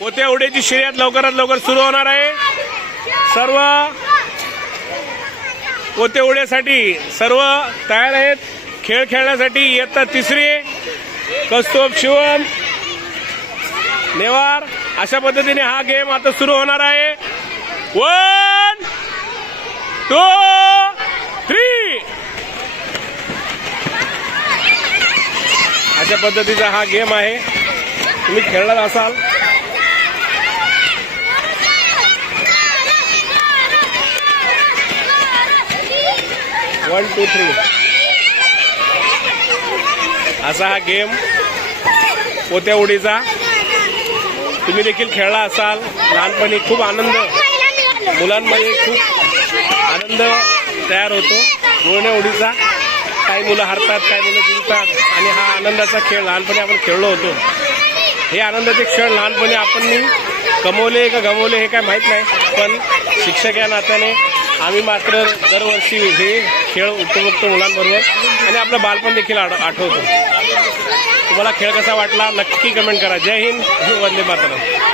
पोते उड्याची शर्यत लवकरात लवकर सुरू होणार आहे. सर्व पोते उड्यासाठी सर्व तयार आहेत. खेळ खेळण्यासाठी इयत्ता तिसरी. कस्तूप शिवम नेवार अशा पद्धतीने हा गेम आता सुरू होणार आहे. वन टू थ्री अशा पद्धतीचा हा गेम आहे. तुम्ही खेळणार असाल. वन टू थ्री असा हा गेम पोत्या उडीचा. तुम्ही देखील खेळला असाल. लहानपणी खूप आनंद. मुलांमध्ये खूप आनंद तयार होतो. गुळण्या उडीचा. काही मुलं हरतात काही मुलं जिंकतात. आणि हा आनंदाचा खेळ लहानपणी आपण खेळलो होतो. हे आनंदाचे क्षण लहानपणी आपण कमवले का गमवले हे काय माहीत नाही. पण शिक्षक या नात्याने आम्ही मात्र दरवर्षी हे खेळ उपभोगतो मुलांबरोबर आणि आपलं बालपण देखील आठ- आठवतो. तुम्हाला खेळ कसा वाटला नक्की कमेंट करा. जय हिंद वंदे मातरम.